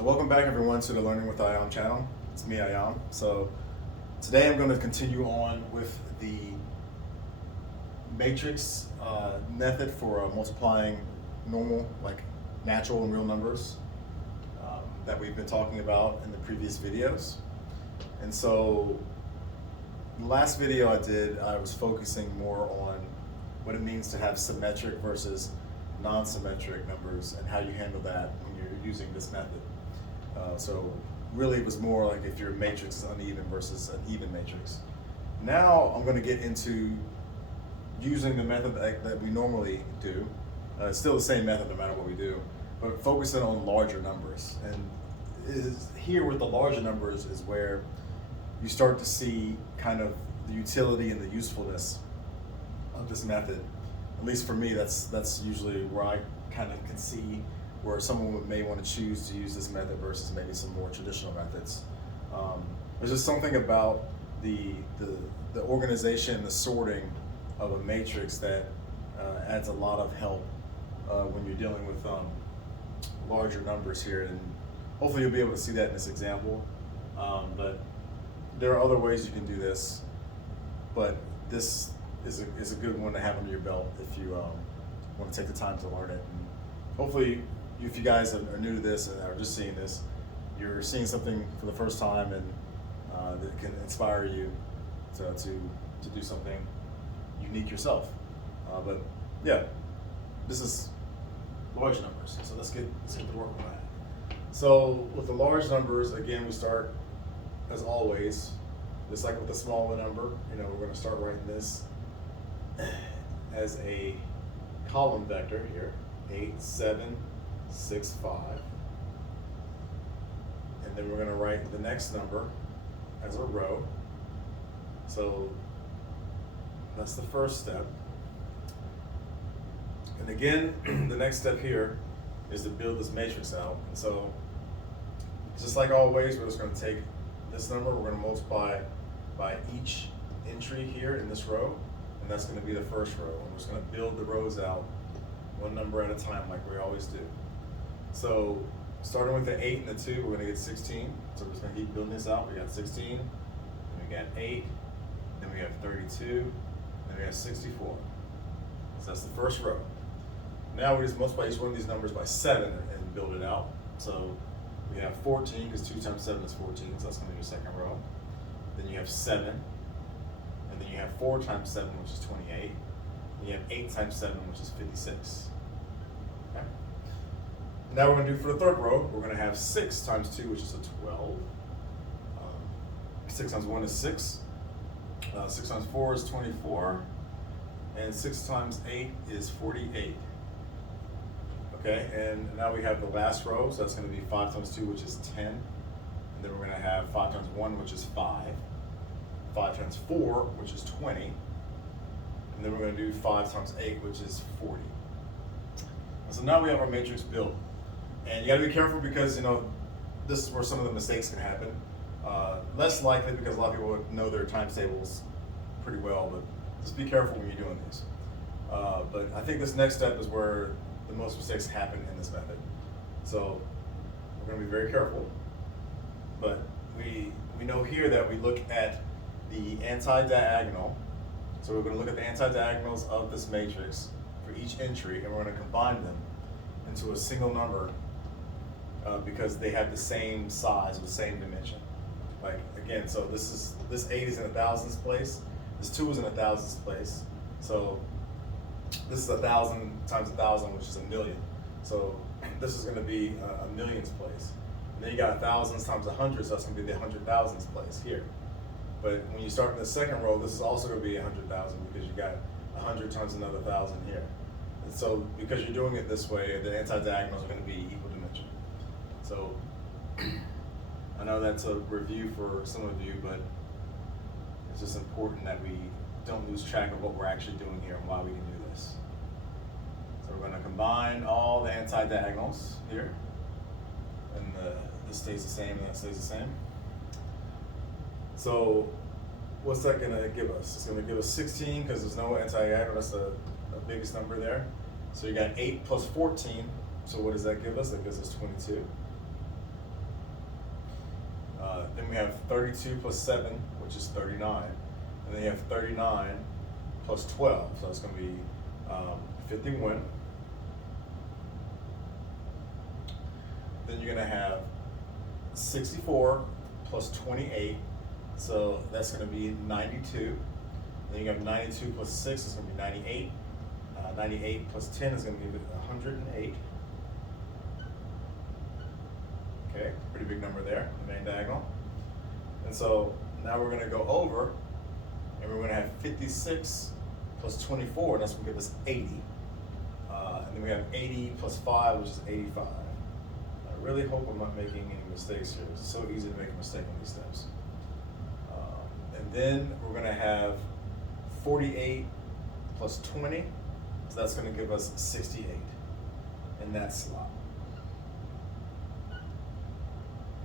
So welcome back everyone to the Learning with Ayam channel. It's me, Ayam. So today I'm going to continue on with the matrix method for multiplying normal, like natural and real numbers that we've been talking about in the previous videos. And so the last video I did, I was focusing more on what it means to have symmetric versus non-symmetric numbers and how you handle that when you're using this method. So really it was more like if your matrix is uneven versus an even matrix. Now I'm going to get into using the method that we normally do. It's still the same method no matter what we do, but focusing on larger numbers. And here with the larger numbers is where you start to see kind of the utility and the usefulness of this method. At least for me, that's usually where I kind of can see where someone may want to choose to use this method versus maybe some more traditional methods. There's just something about the organization, the sorting of a matrix that adds a lot of help when you're dealing with larger numbers here. And hopefully you'll be able to see that in this example. But there are other ways you can do this, but this is a good one to have under your belt if you want to take the time to learn it. And hopefully, if you guys are new to this and are just seeing this, you're seeing something for the first time and that can inspire you to do something unique yourself. But yeah, this is large numbers, so let's get to work on that. So with the large numbers, again, we start as always, just like with the smaller number. We're going to start writing this as a column vector here, 8, 7, 6, 5. And then we're going to write the next number as a row. So that's the first step. And again, the next step here is to build this matrix out. And so just like always, we're just going to take this number, we're going to multiply by each entry here in this row, and that's going to be the first row. And we're just going to build the rows out one number at a time like we always do. So starting with the 8 and the 2, we're going to get 16. So we're just going to keep building this out. We got 16, then we got 8, then we have 32, then we have 64. So that's the first row. Now we just multiply each one of these numbers by 7 and build it out. So we have 14, because 2 times 7 is 14, so that's going to be your second row. Then you have 7, and then you have 4 times 7, which is 28. And you have 8 times 7, which is 56. Okay. Now we're going to do for the third row, we're going to have 6 times 2, which is a 12. 6 times 1 is 6. 6 times 4 is 24. And 6 times 8 is 48. Okay, and now we have the last row, so that's going to be 5 times 2, which is 10. And then we're going to have 5 times 1, which is 5. 5 times 4, which is 20. And then we're going to do 5 times 8, which is 40. And so now we have our matrix built. And you got to be careful because, this is where some of the mistakes can happen. Less likely because a lot of people know their times tables pretty well, but just be careful when you're doing these. But I think this next step is where the most mistakes happen in this method. So we're going to be very careful. But we know here that we look at the anti-diagonal. So we're going to look at the anti-diagonals of this matrix for each entry, and we're going to combine them into a single number because they have the same size or the same dimension. Like again, so this 8 is in a thousands place. This 2 is in a thousands place. So this is 1,000 times 1,000, which is a million. So this is going to be a millions place. And then you got thousands times 100, so that's going to be the 100,000s place here. But when you start in the second row, this is also going to be 100,000 because you got 100 times another 1,000 here. And so because you're doing it this way, the anti-diagonals are going to be equal dimension. So I know that's a review for some of you, but it's just important that we don't lose track of what we're actually doing here and why we can do this. So we're going to combine all the anti-diagonals here, and this stays the same and that stays the same. So what's that going to give us? It's going to give us 16 because there's no anti-diagonal. That's the biggest number there. So you got 8 plus 14. So what does that give us? That gives us 22. Then we have 32 plus 7, which is 39. And then you have 39 plus 12, so it's going to be 51. Then you're going to have 64 plus 28, so that's going to be 92. Then you have 92 plus 6 is going to be 98. 98 plus 10 is going to give it 108. Okay, pretty big number there, the main diagonal. And so now we're going to go over, and we're going to have 56 plus 24, and that's going to give us 80. And then we have 80 plus 5, which is 85. I really hope I'm not making any mistakes here. It's so easy to make a mistake on these steps. And then we're going to have 48 plus 20, so that's going to give us 68 in that slot.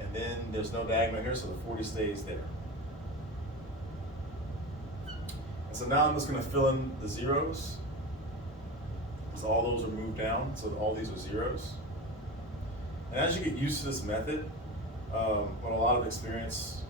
And then there's no diagonal here, so the 40 stays there. And so now I'm just going to fill in the zeros, because all those are moved down, so all these are zeros. And as you get used to this method, what a lot of experienced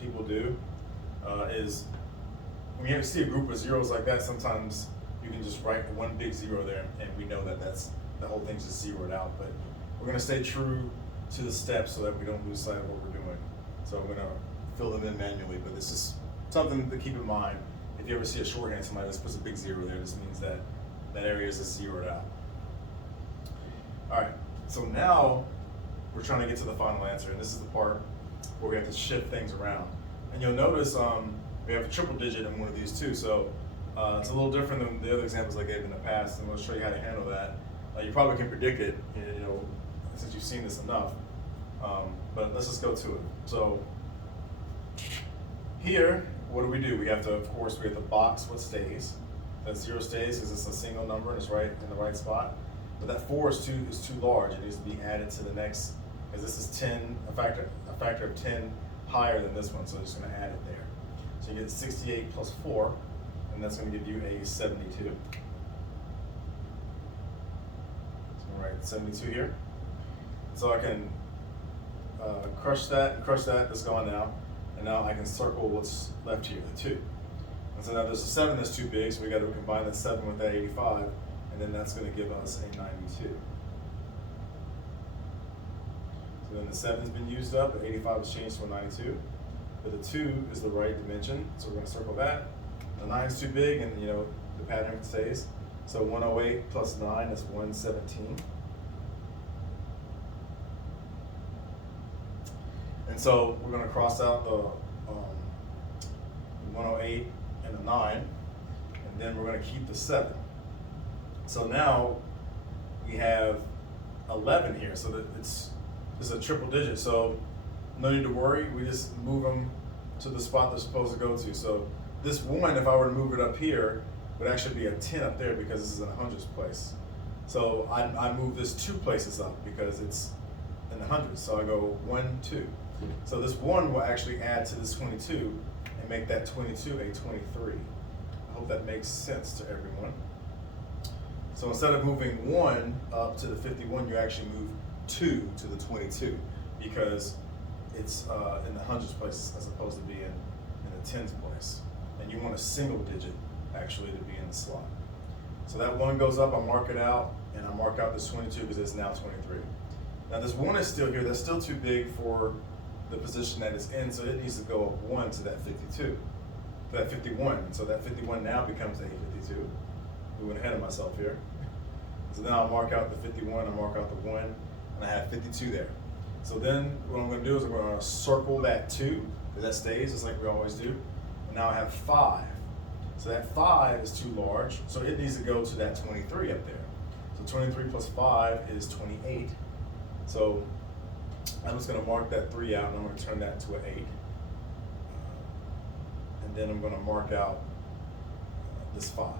people do is when you see a group of zeros like that, sometimes you can just write one big zero there, and we know that the whole thing's just zeroed out. But we're going to stay true to the steps so that we don't lose sight of what we're doing. So I'm going to fill them in manually, but this is something to keep in mind. If you ever see a shorthand, somebody just puts a big zero there, this means that that area is just zeroed out. All right, so now we're trying to get to the final answer, and this is the part where we have to shift things around. And you'll notice we have a triple digit in one of these too, so it's a little different than the other examples I gave in the past, and we'll show you how to handle that. You probably can predict it, since you've seen this enough. But let's just go to it. So here, what do? We have to, of course, we have to box what stays. That 0 stays because it's a single number and it's right in the right spot. But that 4 is too large. It needs to be added to the next, because this is 10, a factor of 10 higher than this one, so I'm just going to add it there. So you get 68 plus 4, and that's going to give you a 72. So I'm going to write 72 here. So I can crush that, that's gone now. And now I can circle what's left here, the 2. And so now there's a 7 that's too big, so we got to combine that 7 with that 85, and then that's going to give us a 92. So then the 7's been used up, the 85 is changed to a 92, but the 2 is the right dimension, so we're going to circle that. The 9 is too big, and the pattern stays. So 108 plus 9 is 117. And so we're going to cross out the 108 and the 9, and then we're going to keep the 7. So now we have 11 here, so that it's a triple digit. So no need to worry, we just move them to the spot they're supposed to go to. So this 1, if I were to move it up here, would actually be a 10 up there because this is in the hundreds place. So I move this 2 places up because it's in the hundreds. So I go 1, 2. So this 1 will actually add to this 22 and make that 22 a 23. I hope that makes sense to everyone. So instead of moving 1 up to the 51, you actually move 2 to the 22 because it's in the hundreds place as opposed to being in the tens place. And you want a single digit actually to be in the slot. So that 1 goes up, I mark it out, and I mark out this 22 because it's now 23. Now this 1 is still here, that's still too big for the position that it's in, so it needs to go up 1 to that 52, to that 51. So that 51 now becomes a 52. Moving ahead of myself here. So then I'll mark out the 51, I mark out the 1, and I have 52 there. So then what I'm going to do is I'm going to circle that 2, because that stays just like we always do. And now I have 5. So that 5 is too large, so it needs to go to that 23 up there. So 23 plus 5 is 28. So I'm just going to mark that 3 out, and I'm going to turn that to an 8. And then I'm going to mark out this 5.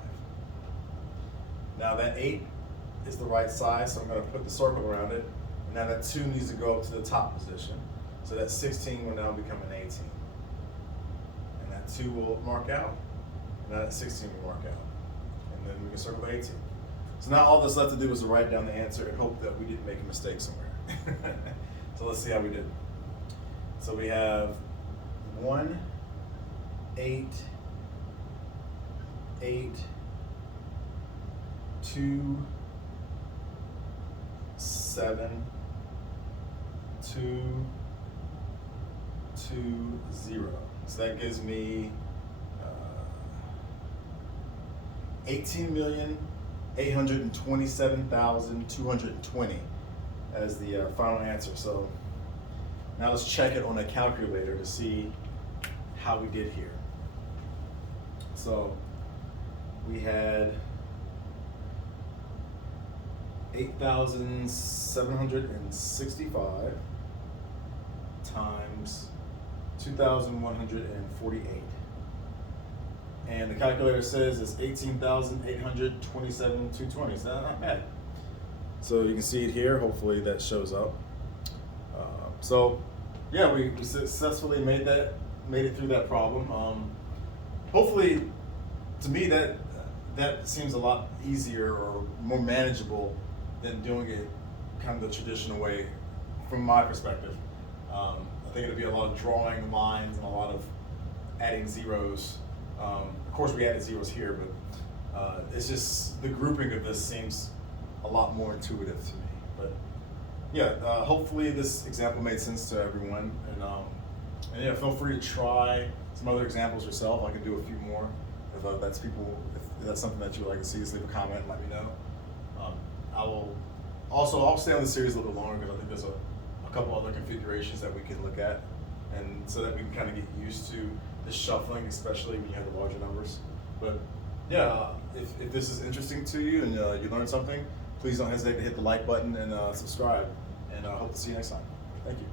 Now that 8 is the right size, so I'm going to put the circle around it. And now that 2 needs to go up to the top position. So that 16 will now become an 18. And that 2 will mark out. And now that 16 will mark out. And then we can circle 18. So now all that's left to do is to write down the answer and hope that we didn't make a mistake somewhere. So let's see how we did. So we have 1, 8, 8, 2, 7, 2, 2, 0. So that gives me 18,827,220 as the final answer. So now let's check it on a calculator to see how we did here. So we had 8,765 times 2,148. And the calculator says it's 18,827,220. So not bad. So you can see it here. Hopefully that shows up. So yeah, we successfully made it through that problem. Hopefully, to me that seems a lot easier or more manageable than doing it kind of the traditional way, from my perspective. I think it'll be a lot of drawing lines and a lot of adding zeros. Of course, we added zeros here, but it's just the grouping of this seems a lot more intuitive to me. But yeah, hopefully this example made sense to everyone, and yeah, feel free to try some other examples yourself. I can do a few more if that's something that you would like to see. Just leave a comment and let me know. I'll stay on the series a little bit longer because I think there's a couple other configurations that we can look at, and so that we can kind of get used to the shuffling, especially when you have the larger numbers. But yeah, if this is interesting to you and you learned something, please don't hesitate to hit the like button and subscribe. And I hope to see you next time. Thank you.